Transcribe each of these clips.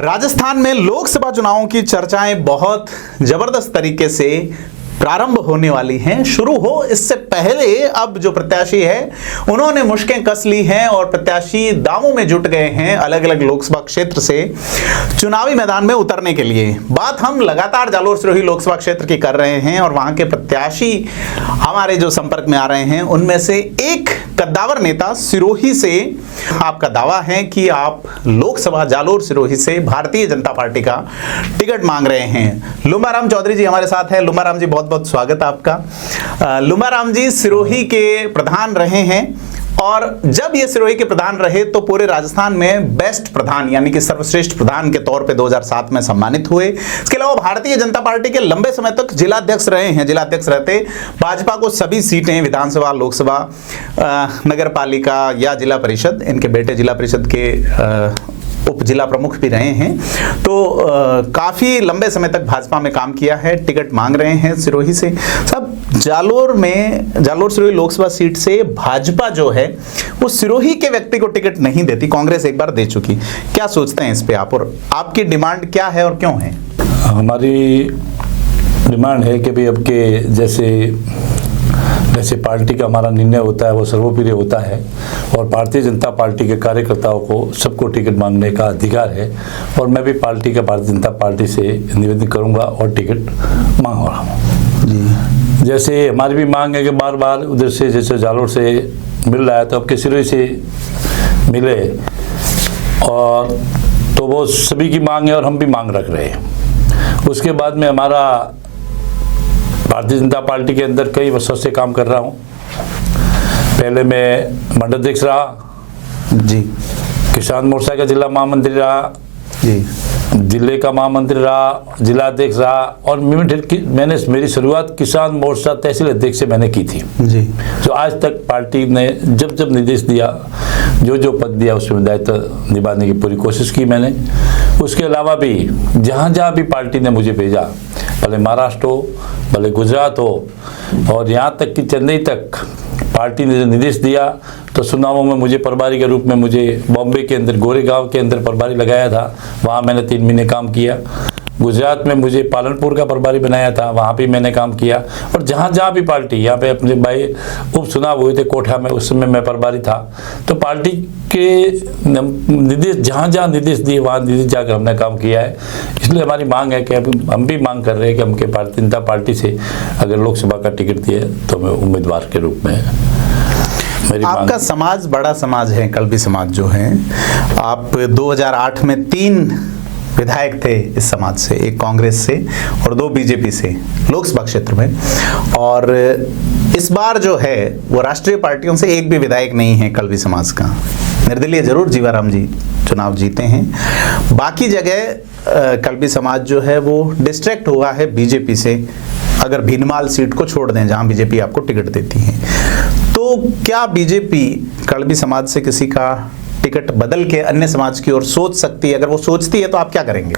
राजस्थान में लोकसभा चुनावों की चर्चाएं बहुत जबरदस्त तरीके से प्रारंभ होने वाली हैं। शुरू हो इससे पहले अब जो प्रत्याशी है उन्होंने मुश्कें कस ली हैं और प्रत्याशी दावों में जुट गए हैं अलग अलग लोकसभा क्षेत्र से चुनावी मैदान में उतरने के लिए। बात हम लगातार जालोर सिरोही लोकसभा क्षेत्र की कर रहे हैं और वहां के प्रत्याशी हमारे जो संपर्क में आ रहे हैं उनमें से एक कद्दावर नेता सिरोही से आपका दावा है कि आप लोकसभा जालोर सिरोही से भारतीय जनता पार्टी का टिकट मांग रहे हैं। लुम्बाराम चौधरी जी हमारे साथ हैं। लुम्बाराम जी बहुत बहुत स्वागत आपका। लुम्बाराम जी सिरोही के प्रधान रहे हैं और जब ये सिरोही के प्रधान रहे तो पूरे राजस्थान में बेस्ट प्रधान यानी कि सर्वश्रेष्ठ प्रधान के तौर पे 2007 में सम्मानित हुए। इसके अलावा भारतीय जनता पार्टी के लंबे समय तक जिलाध्यक्ष रहे हैं। जिलाध्यक्ष रहते भाजपा को सभी सीटें विधानसभा, लोकसभा, नगर पालिका या जिला परिषद, इनके बेटे जिला परिषद के उप जिला प्रमुख भी रहे हैं। तो काफी लंबे समय तक भाजपा में काम किया है। टिकट मांग रहे हैं सिरोही से। सब जालोर सिरोही लोकसभा सीट से भाजपा जो है वो सिरोही के व्यक्ति को टिकट नहीं देती, कांग्रेस एक बार दे चुकी। क्या सोचते हैं इस पे आप और आपकी डिमांड क्या है और क्यों है? हमारी डिमांड है कि भाई अब के जैसे पार्टी का हमारा निर्णय होता है वो सर्वोपरि होता है और भारतीय जनता पार्टी के कार्यकर्ताओं को सबको टिकट मांगने का अधिकार है और मैं भी भारतीय जनता पार्टी से निवेदन करूंगा और टिकट मांग रहा हूँ जी। जैसे हमारी भी मांग है कि बार बार उधर से जैसे जालोर से मिल रहा है तो अब के सिरोही से मिले और तो वो सभी की मांग है और हम भी मांग रख रहे हैं। उसके बाद में हमारा भारतीय जनता पार्टी के अंदर कई वर्षों से काम कर रहा हूँ। पहले मैं मंडल अध्यक्ष रहा जी, किसान मोर्चा का जिला महामंत्री रहा जी, जिले का महामंत्री रहा, जिला अध्यक्ष रहा और मैंने मेरी शुरुआत किसान मोर्चा तहसील अध्यक्ष से मैंने की थी जी। जो आज तक पार्टी ने जब निर्देश दिया, जो पद दिया उसमें दायित्व निभाने की पूरी कोशिश की मैंने। उसके अलावा भी जहाँ भी पार्टी ने मुझे भेजा, भले महाराष्ट्र हो, भले गुजरात हो और यहाँ तक कि चेन्नई तक पार्टी ने निर्देश दिया तो चुनावों में मुझे प्रभारी के रूप में मुझे बॉम्बे के अंदर गोरेगांव के अंदर प्रभारी लगाया था, वहाँ मैंने 3 महीने काम किया। गुजरात में मुझे पालनपुर का प्रभारी बनाया था, वहाँ भी मैंने काम किया। और जहाँ भी पार्टी, यहाँ पे अपने भाई उपचुनाव हुए थे कोठा में, उस समय मैं प्रभारी था। तो पार्टी के निर्देश जहाँ निर्देश दिए वहाँ निर्देश जाकर हमने काम किया है। इसलिए हमारी मांग है कि हम भी मांग कर रहे हैं कि हमके भारतीय जनता पार्टी से अगर लोकसभा का टिकट दिए तो मैं उम्मीदवार के रूप में। आपका समाज बड़ा समाज है, कल्बी समाज जो है। आप 2008 में 3 विधायक थे इस समाज से, एक कांग्रेस से और 2 बीजेपी से लोकसभा क्षेत्र में। और इस बार जो है वो राष्ट्रीय पार्टियों से एक भी विधायक नहीं है कल्बी समाज का। निर्दलीय जरूर जीवाराम जी चुनाव जीते हैं, बाकी जगह कल्बी समाज जो है वो डिस्ट्रैक्ट हुआ है बीजेपी से, अगर भीनमाल सीट को छोड़ दें जहां बीजेपी आपको टिकट देती है। तो क्या बीजेपी कल्बी समाज से किसी का टिकट बदल के अन्य समाज की ओर सोच सकती है? अगर वो सोचती है तो आप क्या करेंगे?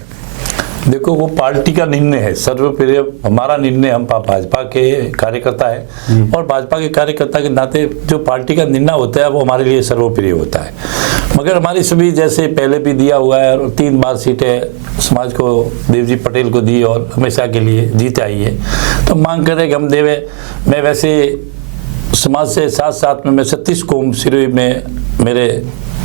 देखो, वो पार्टी का निर्णय है, सर्वप्रिय हमारा निर्णय। हम भाजपा के कार्यकर्ता है और भाजपा के कार्यकर्ता के नाते जो पार्टी का निर्णय होता है वो हमारे लिए सर्वप्रिय होता है। मगर हमारी सभी जैसे पहले भी दिया हुआ है और 3 बार सीटें समाज को देवजी पटेल को दी और हमेशा के लिए जीत आई है, तो मांग करें कि हम देवे। मैं वैसे समाज से साथ में मैं 36 कौम सिरोही में मेरे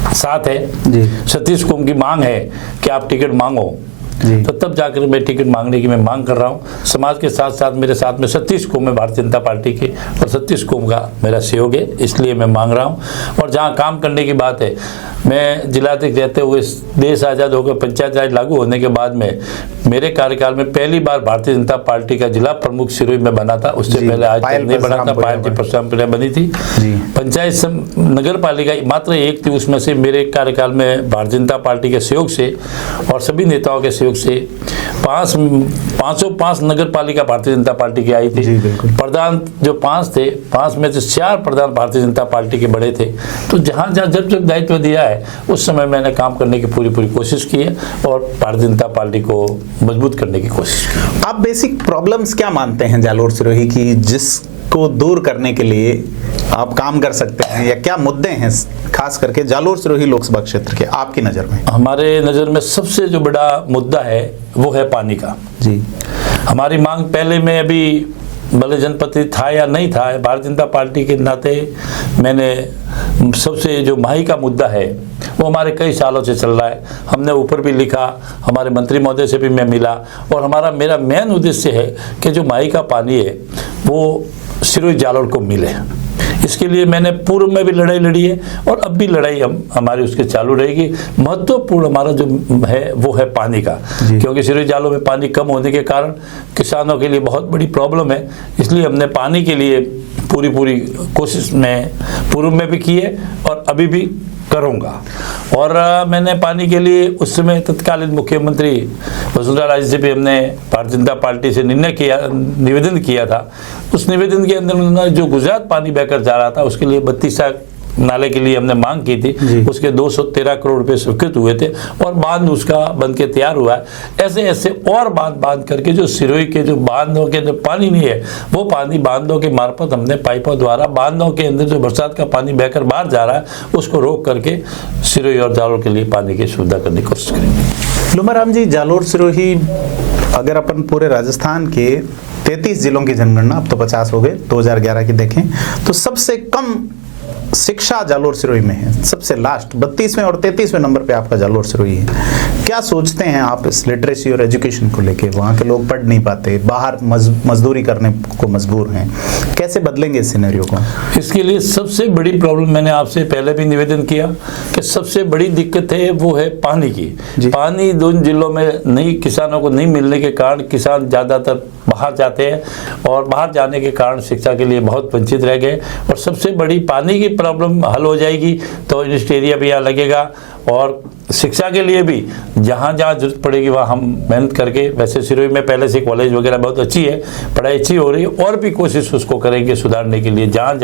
साथ है जी। 36 कौम की मांग है कि आप टिकट मांगो जी। तो तब जाकर मैं टिकट मांगने की मैं मांग कर रहा हूँ। समाज के साथ मेरे साथ में 36 कौम है भारतीय जनता पार्टी के और 36 कौम का मेरा सहयोग है, इसलिए मैं मांग रहा हूँ। और जहाँ काम करने की बात है, मैं जिलाध्यक्ष रहते हुए देश आज़ाद होकर पंचायत राज लागू होने के बाद में मेरे कार्यकाल में पहली बार भारतीय जनता पार्टी का जिला प्रमुख सिरोही में बना था। उससे पहले आज तक नहीं बना था। पायल जी परशुरामपुरा बनी थी। पंचायत नगर पालिका मात्र एक थी, उसमें से मेरे कार्यकाल में भारतीय जनता पार्टी के सहयोग से और सभी नेताओं के सहयोग से 505 नगर पालिका भारतीय जनता पार्टी की आई थी। प्रधान जो 5 थे, 5 में से 4 प्रधान भारतीय जनता पार्टी के बड़े थे। तो जहाँ जब दायित्व दिया है उस समय मैंने काम करने की पूरी कोशिश की है और भारतीय जनता पार्टी को मजबूत करने की कोशिश की। आप बेसिक प्रॉब्लम्स क्या मानते हैं जालोर सिरोही की, जिस को दूर करने के लिए आप काम कर सकते हैं, या क्या मुद्दे हैं खास करके जालोर सिरोही लोकसभा क्षेत्र के आपकी नज़र में? हमारे नज़र में सबसे जो बड़ा मुद्दा है वो है पानी का। जी, हमारी मांग पहले में अभी भले जनप्रति था या नहीं था, भारतीय जनता पार्टी के नाते मैंने सबसे जो माही का मुद्दा है वो हमारे कई सालों से चल रहा है। हमने ऊपर भी लिखा, हमारे मंत्री महोदय से भी मैं मिला, और मेरा मेन उद्देश्य है कि जो माही का पानी है वो सिरोही जालोर को मिले। इसके लिए मैंने पूर्व में भी लड़ाई लड़ी है और अब भी लड़ाई हमारी उसके चालू रहेगी। महत्वपूर्ण हमारा जो है वो है पानी का, क्योंकि सिरोही जालोर में पानी कम होने के कारण किसानों के लिए बहुत बड़ी प्रॉब्लम है। इसलिए हमने पानी के लिए पूरी कोशिश में पूर्व में भी की है और अभी भी करूँगा। और मैंने पानी के लिए उस समय तत्कालीन मुख्यमंत्री वसुंधरा राजे से भी हमने भारतीय जनता पार्टी से निवेदन किया था। उस निवेदन के अंदर उन्होंने जो गुजरात पानी बहकर जा रहा था उसके लिए 32 नाले के लिए हमने मांग की थी, उसके 213 करोड़ रुपए स्वीकृत हुए थे और बांध उसका बन के तैयार हुआ है। ऐसे और बांध करके जो सिरोही के जो बांधों के अंदर पानी नहीं है वो पानी बांधों के मार्फत हमने पाइपों द्वारा बांधों के अंदर जो बरसात का पानी बहकर बाहर जा रहा है उसको रोक करके सिरोही और जालोर के लिए पानी की सुविधा करने की कोशिश करेंगे। लुमाराम जी, जालोर सिरोही अगर अपन पूरे राजस्थान के 33 जिलों की जनगणना, अब तो 50 हो गए, 2011 की देखें तो सबसे कम शिक्षा जालोर सिरोही में है। सबसे लास्ट 32वें और 33वें नंबर पे आपका जालोर सिरोही है। क्या सोचते हैं आप इस लिटरेसी और एजुकेशन को लेके? वहाँ के लोग पढ़ नहीं पाते, बाहर मजदूरी करने को मजबूर हैं, कैसे बदलेंगे इस सिनेरियो को? इसके लिए सबसे बड़ी प्रॉब्लम, मैंने आपसे पहले भी निवेदन किया कि सबसे बड़ी दिक्कत है वो है पानी की। पानी दोनों जिलों में नहीं, किसानों को नहीं मिलने के कारण किसान ज़्यादातर बाहर जाते हैं और बाहर जाने के कारण शिक्षा के लिए बहुत वंचित रह गए। और सबसे बड़ी पानी की प्रॉब्लम हल हो जाएगी तो इंडस्ट्री एरिया भी यहाँ लगेगा और शिक्षा के लिए भी जहाँ जरूरत पड़ेगी वहाँ हम मेहनत करके, वैसे सिरोही में पहले से कॉलेज वगैरह बहुत अच्छी है, पढ़ाई अच्छी हो रही है, और भी कोशिश उसको करेंगे सुधारने के लिए। जहाँ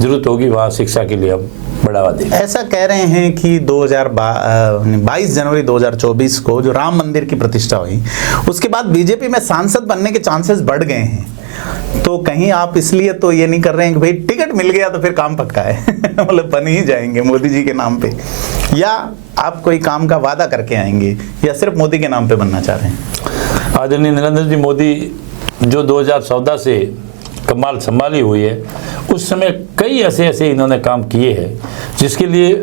जरूरत होगी वहाँ शिक्षा के लिए हम बढ़ावा देंगे। ऐसा कह रहे हैं कि 22 जनवरी 2024 को जो राम मंदिर की प्रतिष्ठा हुई उसके बाद बीजेपी में सांसद बनने के चांसेस बढ़ गए हैं, तो कहीं आप इसलिए तो ये नहीं कर रहे हैं कि भाई टिकट मिल गया तो फिर काम पक्का है मतलब बन ही जाएंगे मोदी जी के नाम पे, या आप कोई काम का वादा करके आएंगे, या सिर्फ मोदी के नाम पे बनना चाह रहे हैं? आदरणीय नरेंद्र जी मोदी जो 2014 से कमाल संभाली हुई है, उस समय कई ऐसे इन्होंने काम किए हैं जिसके लिए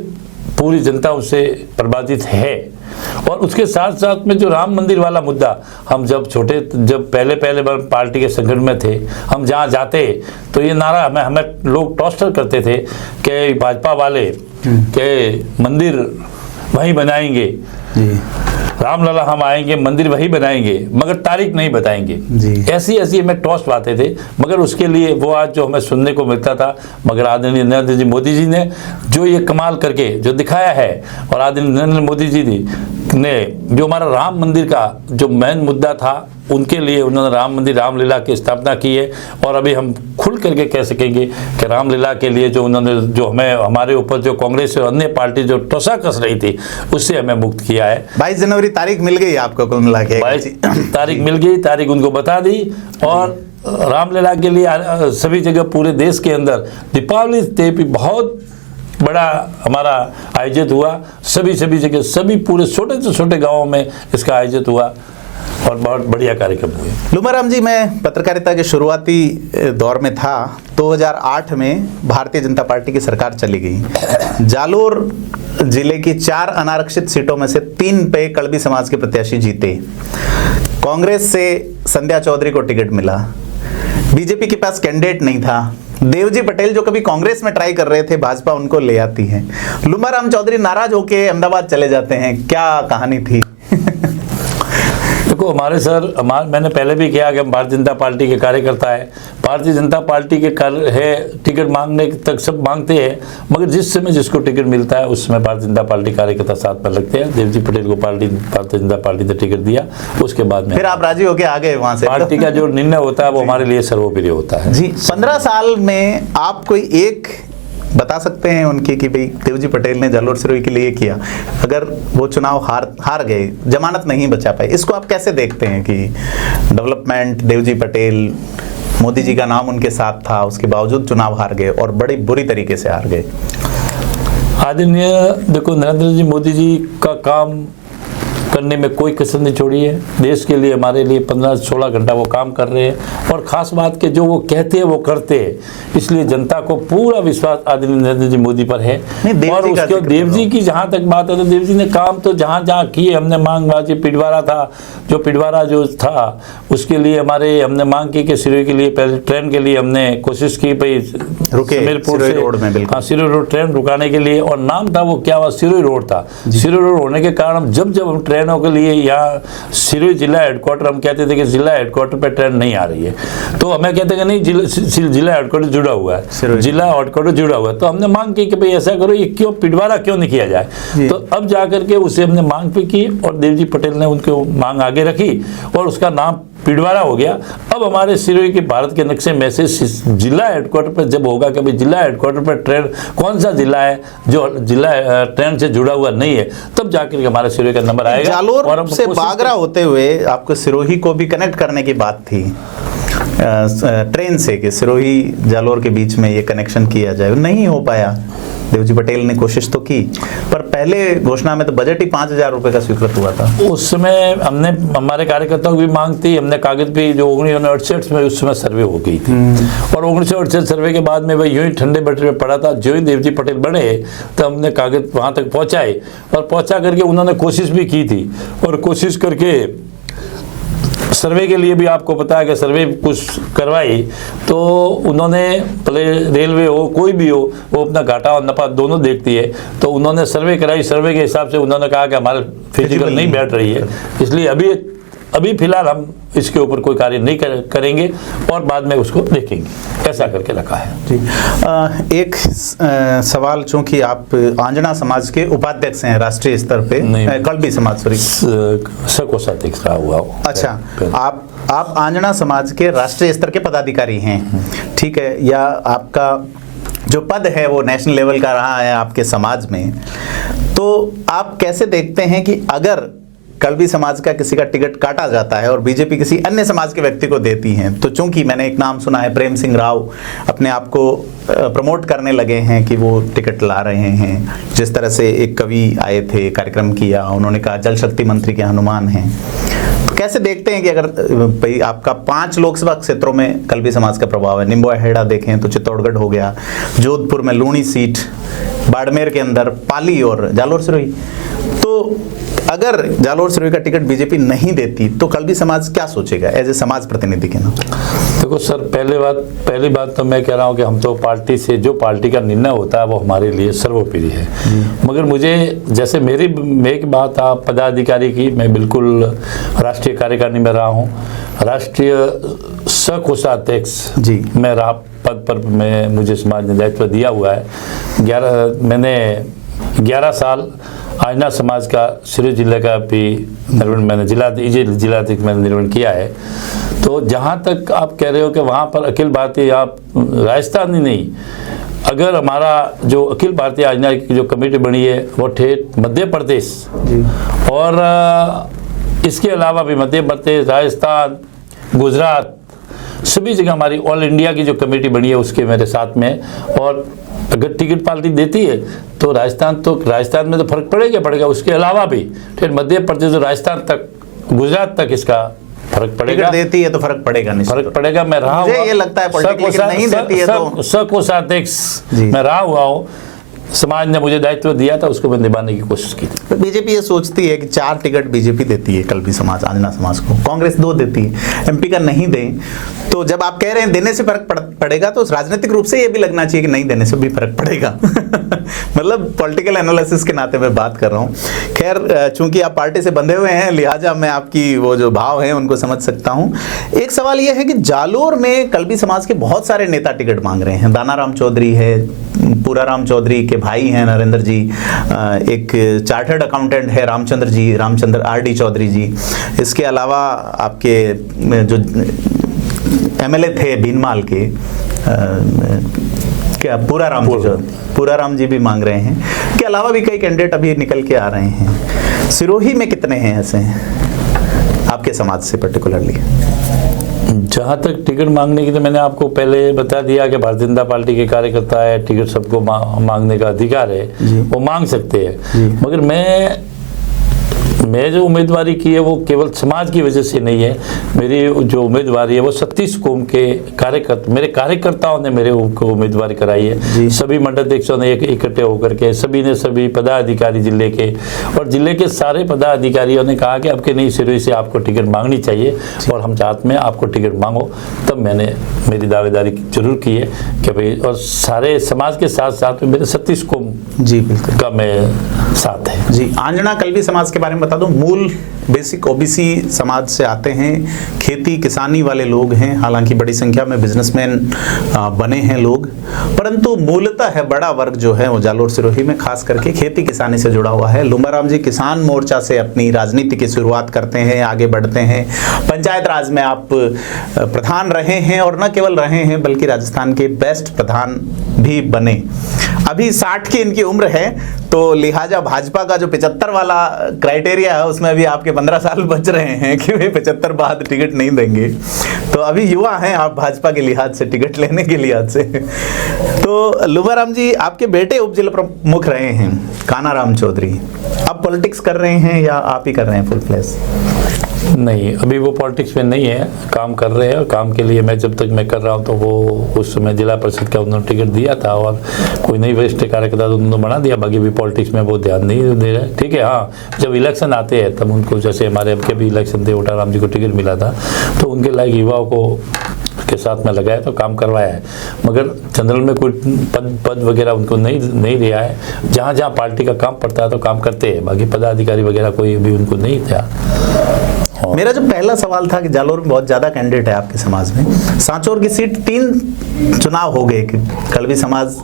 पूरी जनता उससे प्रभावित है। और उसके साथ साथ में जो राम मंदिर वाला मुद्दा, हम जब पहले पार्टी के संगठन में थे, हम जहाँ जाते तो ये नारा हमें लोग टॉस्टर करते थे कि भाजपा वाले के मंदिर वहीं बनाएंगे, रामलला हम आएंगे मंदिर वही बनाएंगे, मगर तारीख नहीं बताएंगे। ऐसी हमें टॉस्ट आते थे, मगर उसके लिए वो आज जो हमें सुनने को मिलता था, मगर आदरणीय नरेंद्र जी मोदी जी ने जो ये कमाल करके जो दिखाया है, और आदरणीय नरेंद्र मोदी जी ने जो हमारा राम मंदिर का जो मेन मुद्दा था उनके लिए उन्होंने राम मंदिर रामलीला की स्थापना की है। और अभी हम खुल करके कह सकेंगे कि रामलीला के लिए जो उन्होंने जो हमारे ऊपर जो कांग्रेस और अन्य पार्टी जो टोसा कस रही थी उससे हमें मुक्त किया है। 22 जनवरी तारीख मिल गई आपको, कुल मिला के 22 तारीख मिल गई, तारीख उनको बता दी। और रामलीला के लिए सभी जगह पूरे देश के अंदर दीपावली डे भी बहुत बड़ा हमारा आयोजित हुआ, सभी जगह, सभी पूरे छोटे से छोटे गाँवों में इसका आयोजित हुआ और बहुत बढ़िया कार्यक्रम हुए। लुमाराम जी, मैं पत्रकारिता के शुरुआती दौर में था, 2008 में भारतीय जनता पार्टी की सरकार चली गई। जालोर जिले की 4 अनारक्षित सीटों में से 3 पे कड़बी समाज के प्रत्याशी जीते। कांग्रेस से संध्या चौधरी को टिकट मिला, बीजेपी के पास कैंडिडेट नहीं था। देवजी पटेल जो कभी कांग्रेस में ट्राई कर रहे थे, भाजपा उनको ले आती है। लुमाराम चौधरी नाराज होके अहमदाबाद चले जाते हैं, क्या कहानी थी? देखो मैंने पहले भी कहा कि हम भारतीय जनता पार्टी के कार्यकर्ता है, भारतीय जनता पार्टी के टिकट मांगने तक सब मांगते हैं, मगर जिस समय जिसको टिकट मिलता है उस समय भारतीय जनता पार्टी कार्यकर्ता साथ में लगते हैं। देवजी पटेल को भारतीय जनता पार्टी ने टिकट दिया, उसके बाद में फिर आप राजी होके आ गए वहां से। पार्टी का जो निर्णय होता है वो हमारे लिए सर्वोपरि होता है। जी, 15 साल में आप कोई एक बता सकते हैं उनकी कि भाई देवजी पटेल ने जालोर सिरोही के लिए किया, अगर वो चुनाव हार गए, जमानत नहीं बचा पाए, इसको आप कैसे देखते हैं कि डेवलपमेंट देवजी पटेल मोदी जी का नाम उनके साथ था, उसके बावजूद चुनाव हार गए और बड़ी बुरी तरीके से हार गए। आदरणीय देखो, नरेंद्र जी मोदी जी का काम करने में कोई कसर नहीं छोड़ी है। देश के लिए, हमारे लिए 15-16 घंटा वो काम कर रहे हैं और ख़ास बात के जो वो कहते हैं वो करते हैं, इसलिए जनता को पूरा विश्वास आदरणीय नरेंद्र जी मोदी पर है। और उसके देव जी की जहाँ तक बात है तो देव जी ने काम तो जहाँ जहाँ किए, हमने मांग बाजी पिडवारा था, जो पिडवारा जो था उसके लिए हमने मांग की कि सिरोही के लिए पहले ट्रेन के लिए हमने कोशिश की भाई समीरपुर से रोड में, बिल्कुल हाँ सिरोही रोड ट्रेन रुकाने के लिए, और नाम था वो क्या हुआ, सिरोही रोड था। सिरोही रोड होने के कारण जब जब हम ट्रेनों के लिए यहाँ सिरोही जिला हेडक्वार्टर, हम कहते थे कि जिला हेडक्वार्टर पे ट्रेन नहीं आ रही है, तो हमें कहते कि नहीं जिला हेडक्वार्टर जुड़ा हुआ है, जिला हेडक्वार्टर जुड़ा हुआ है। तो हमने मांग की कि भाई ऐसा करो, ये क्यों पिडवारा क्यों नहीं किया जाए। तो अब जाकर के उसे हमने मांग भी की और देवजी पटेल ने उनको मांग आगे रखी और उसका नाम पिडवारा हो गया। अब हमारे सिरोही के भारत के नक्शे में से जिला हेडक्वार्टर पर जब होगा कि भाई जिला हेडक्वार्टर पर ट्रेन कौन सा जिला है जो जिला ट्रेन से जुड़ा हुआ नहीं है, तब जाकर के हमारे सिरोही का नंबर आएगा। जालोर से बागरा होते हुए आपको सिरोही को भी कनेक्ट करने की बात थी ट्रेन से, कि सिरोही जालोर के बीच में ये कनेक्शन किया जाए, नहीं हो पाया। देवजी पटेल ने कोशिश तो की, पर पहले घोषणा में तो बजट ही 5,000 रुपए का स्वीकृत हुआ था। उस समय हमने, हमारे कार्यकर्ताओं की भी मांग थी, हमने कागज भी जो 1968 में उस समय सर्वे हो गई थी और 1968 सर्वे के बाद में वही यूं ही ठंडे बैठे में पड़ा था। जो ही देवजी पटेल बढ़े तो हमने कागज वहां तक पहुंचाए और पहुंचा करके उन्होंने कोशिश भी की थी और कोशिश करके सर्वे के लिए भी आपको पता है कि सर्वे कुछ करवाई, तो उन्होंने भले रेलवे हो कोई भी हो वो अपना घाटा और नफा दोनों देखती है, तो उन्होंने सर्वे कराई। सर्वे के हिसाब से उन्होंने कहा कि हमारे फिजिकल नहीं बैठ रही है, इसलिए अभी फिलहाल हम इसके ऊपर कोई कार्य नहीं करेंगे और बाद में उसको देखेंगे, ऐसा करके रखा है। जी एक सवाल, चूंकि आप आंजना समाज के उपाध्यक्ष हैं राष्ट्रीय स्तर पे, कल्बी समाज सॉरी सकोषाध्यक्ष रहा हुआ। अच्छा, आप आंजना समाज के राष्ट्रीय स्तर के पदाधिकारी हैं, ठीक है, या आपका जो पद है वो नेशनल लेवल का रहा है आपके समाज में, तो आप कैसे देखते हैं कि अगर कल्बी समाज का किसी का टिकट काटा जाता है और बीजेपी किसी अन्य समाज के व्यक्ति को देती है, तो चूंकि मैंने एक नाम सुना है, प्रेम सिंह राव अपने आप को प्रमोट करने लगे हैं कि वो टिकट ला रहे हैं, जिस तरह से एक कवि आए थे, कार्यक्रम किया, उन्होंने कहा जल शक्ति मंत्री के हनुमान हैं, तो कैसे देखते हैं कि अगर भाई आपका 5 लोकसभा क्षेत्रों में कल्बी समाज का प्रभाव है, निम्बो हेड़ा देखें तो चित्तौड़गढ़ हो गया, जोधपुर में लूणी सीट, बाड़मेर के अंदर पाली और जालोर सिरोही, तो अगर जालोर सिरोही का टिकट बीजेपी नहीं देती तो कल्बी समाज क्या सोचेगा एज ए समाज प्रतिनिधि के नाते? देखो सर, पहली बात तो मैं कह रहा हूँ कि हम तो पार्टी से, जो पार्टी का निर्णय होता है वो हमारे लिए सर्वोपरि है। मगर मुझे, जैसे मेरी बात आप पदाधिकारी की, मैं बिल्कुल राष्ट्रीय कार्यकारिणी में रहा हूँ, राष्ट्रीय सकोषाध्यक्ष मैं रहा पद पर, मुझे समाज ने दायित्व दिया हुआ है। मैंने 11 साल आंजना समाज का सिरोही जिले का भी निर्वहन, मैंने जिलाध्यक्ष मैंने निर्वहन किया है। तो जहाँ तक आप कह रहे हो कि वहाँ पर अखिल भारतीय, आप राजस्थान ही नहीं, अगर हमारा जो अखिल भारतीय आंजना की जो कमेटी बनी है वो ठेठ मध्य प्रदेश और इसके अलावा भी मध्य प्रदेश, राजस्थान, गुजरात, सभी जगह हमारी ऑल इंडिया की जो कमेटी बनी है उसके मेरे साथ में, और अगर टिकट पार्टी देती है तो राजस्थान में तो फर्क पड़ेगा, उसके अलावा भी फिर मध्य प्रदेश, राजस्थान तक, गुजरात तक इसका फर्क पड़ेगा। देती है तो फर्क पड़ेगा, नहीं फर्क पड़ेगा। मैं रहा हुआ, ये लगता है पॉलिटिकल नहीं देती है तो सकोषाध्यक्ष मैं रहा हुआ हूँ, समाज ने मुझे दायित्व दिया था, उसको मैं निभाने की कोशिश की थी। बीजेपी ये सोचती है कि 4 टिकट बीजेपी देती है कल्बी समाज, आंजना समाज को, कांग्रेस 2 देती है, एमपी का नहीं दे, तो जब आप कह रहे हैं देने से फर्क पड़ेगा तो राजनीतिक रूप से ये भी लगना चाहिए कि नहीं देने से भी फर्क पड़ेगा। मतलब पॉलिटिकल एनालिसिस के नाते मैं बात कर रहा हूँ। खैर, चूंकि आप पार्टी से बंधे हुए हैं लिहाजा मैं आपकी वो जो भाव हैं उनको समझ सकता हूँ। एक सवाल ये है कि जालोर में कल्बी समाज के बहुत सारे नेता टिकट मांग रहे हैं। दानाराम चौधरी है, पूराराम चौधरी के भाई हैं नरेंद्र जी, एक चार्टर्ड अकाउंटेंट है रामचंद्र आर.डी. चौधरी जी, इसके अलावा आपके जो एमएलए थे भीनमाल के क्या पूराराम जी भी मांग रहे हैं, के अलावा भी कई कैंडिडेट अभी निकल के आ रहे हैं। सिरोही में कितने हैं ऐसे आपके समाज से पर्टिकुलरली? जहाँ तक टिकट मांगने की, तो मैंने आपको पहले बता दिया कि भारतीय जनता पार्टी के कार्यकर्ता है, टिकट सबको मांगने का अधिकार है, वो मांग सकते हैं। मगर मैं जो उम्मीदवारी की है वो केवल समाज की वजह से नहीं है। मेरी जो उम्मीदवारी है वो 36 कौम के कार्यकर्ता, मेरे कार्यकर्ताओं ने मेरे को उम्मीदवारी कराई है। सभी मंडल अध्यक्षों ने इकट्ठे होकर के, सभी पदाधिकारी जिले के, और जिले के सारे पदाधिकारियों ने कहा कि आपके नई सिरोही से आपको टिकट मांगनी चाहिए और हम चाहते में आपको टिकट मांगो। तब मैंने मेरी दावेदारी जरूर की है कि भाई, और सारे समाज के साथ साथ मेरे 36 कौम का मैं साथ है। जी, आंजना कल्वी समाज के बारे में बता दूं, मूल बेसिक ओबीसी समाज से आते हैं, खेती किसानी वाले लोग हैं, हालांकि बड़ी संख्या में बिजनेसमैन बने हैं लोग, परंतु मूलतः है बड़ा वर्ग जो है वो जालोर सिरोही में खास करके खेती किसानी से जुड़ा हुआ है। लुम्बाराम जी किसान मोर्चा से अपनी राजनीति की शुरुआत करते हैं, आगे बढ़ते हैं। पंचायत राज में आप प्रधान रहे हैं, और न केवल रहे हैं बल्कि राजस्थान के बेस्ट प्रधान भी बने। अभी 60 की इनकी उम्र है, तो लिहाजा भाजपा का जो 75 वाला क्राइटेरिया है उसमें अभी आपके 15 साल बच रहे हैं कि वे 75 बाद टिकट नहीं देंगे। तो अभी युवा हैं आप भाजपा के लिहाज से, टिकट लेने के लिहाज से। तो लुम्बाराम जी, आपके बेटे उप जिला प्रमुख रहे हैं कानाराम चौधरी, अब पॉलिटिक्स कर रहे हैं या आप ही कर रहे हैं फुल फ्लैश? नहीं, अभी वो पॉलिटिक्स में नहीं है, काम कर रहे हैं। और काम के लिए मैं जब तक मैं कर रहा हूँ तो वो उस समय जिला परिषद का उन्होंने टिकट दिया था, और कोई नई वरिष्ठ कार्यकर्ता तो उन्होंने बना दिया। बाकी भी पॉलिटिक्स में वो ध्यान नहीं दे रहे। ठीक है, हाँ, जब इलेक्शन आते हैं तब उनको, जैसे हमारे अब के भी इलेक्शन थे, ओटाराम जी को टिकट मिला था, तो उनके लायक युवाओं को के साथ में लगाया तो काम करवाया है। मगर जनरल में कोई पद वगैरह उनको नहीं दिया है। जहाँ जहाँ पार्टी का काम पड़ता है तो काम करते हैं, बाकी पदाधिकारी वगैरह कोई भी उनको नहीं था। मेरा जो पहला सवाल था कि जालोर में बहुत ज्यादा कैंडिडेट है आपके समाज में, सांचौर की सीट 3 चुनाव हो गए कि कल्वी समाज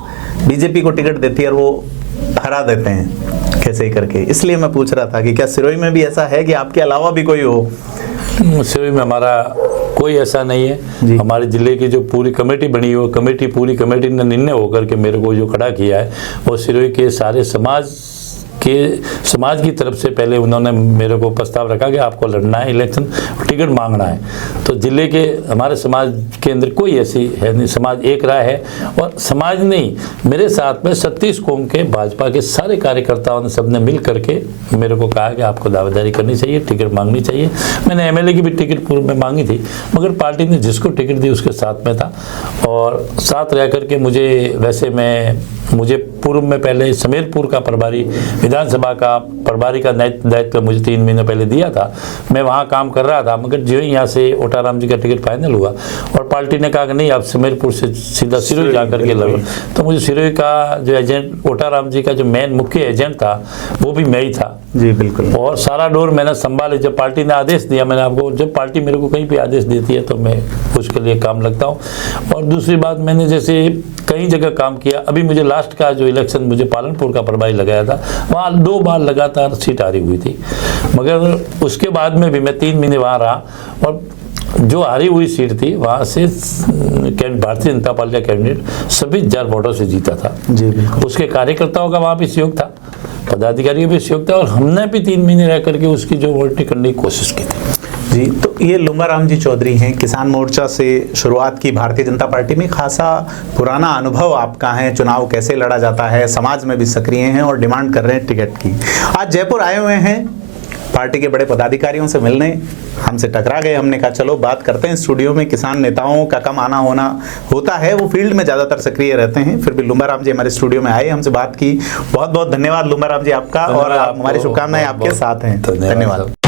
बीजेपी को टिकट देती है और वो हरा देते हैं कैसे ही करके, इसलिए मैं पूछ रहा था कि क्या सिरोही में भी ऐसा है कि आपके अलावा भी कोई हो? सिरोही में हमारा कोई ऐसा नहीं है। हमारे जिले की जो पूरी कमेटी बनी हो, पूरी कमेटी ने निर्णय होकर के मेरे को जो खड़ा किया है, वो सिरोही के सारे समाज की तरफ से पहले उन्होंने मेरे को प्रस्ताव रखा कि आपको लड़ना है इलेक्शन, टिकट मांगना है। तो जिले के हमारे समाज के अंदर कोई ऐसी है नहीं, समाज एक राय है। और समाज नहीं, मेरे साथ में 36 कौम के भाजपा के सारे कार्यकर्ताओं ने सबने मिल करके मेरे को कहा कि आपको दावेदारी करनी चाहिए, टिकट मांगनी चाहिए। मैंने एमएलए की भी टिकट पूर्व में मांगी थी, मगर पार्टी ने जिसको टिकट दी उसके साथ में था, और साथ रह करके मुझे पूर्व में पहले समेरपुर का प्रभारी, विधानसभा का प्रभारी का दायित्व मुझे 3 महीने पहले दिया था। मैं वहाँ काम कर रहा था, मगर जो ही यहाँ से ओटाराम जी का टिकट फाइनल हुआ और पार्टी ने कहा कि नहीं, आप समेरपुर से सीधा सिरोही जा करके लड़ो, तो मुझे सिरोही का जो एजेंट, ओटाराम जी का जो मेन मुख्य एजेंट था, वो भी मैं ही था। जी बिल्कुल। और सारा डोर मैंने संभाले। जब पार्टी ने आदेश दिया, मैंने आपको, जब पार्टी मेरे को कहीं भी आदेश देती है तो मैं उसके लिए काम लगता हूँ। और दूसरी बात, मैंने जैसे कई जगह काम किया। अभी मुझे लास्ट का जो इलेक्शन मुझे पालनपुर का प्रभारी लगाया था, वहाँ 2 बार लगातार सीट हारी हुई थी, मगर उसके बाद में भी मैं 3 महीने वहाँ रहा, और जो हारी हुई सीट थी वहाँ से भारतीय जनता पार्टी का कैंडिडेट सभी 1000 वोटों से जीता था। जी, उसके कार्यकर्ताओं का वहाँ भी सहयोग था, पदाधिकारियों भी सहयोग था, और हमने भी 3 महीने रह करके उसकी जो वोटिंग करने की कोशिश की थी। जी, तो ये लुम्बाराम जी चौधरी हैं, किसान मोर्चा से शुरुआत की भारतीय जनता पार्टी में, खासा पुराना अनुभव आपका है, चुनाव कैसे लड़ा जाता है, समाज में भी सक्रिय हैं और डिमांड कर रहे हैं टिकट की। आज जयपुर आए हुए हैं पार्टी के बड़े पदाधिकारियों से मिलने, हमसे टकरा गए। हमने कहा चलो बात करते हैं स्टूडियो में। किसान नेताओं का कम आना होना होता है, वो फील्ड में ज़्यादातर सक्रिय रहते हैं, फिर भी लुम्बाराम जी हमारे स्टूडियो में आए, हमसे बात की। बहुत बहुत धन्यवाद लुम्बाराम जी आपका, और हमारी शुभकामनाएं आपके साथ हैं। धन्यवाद।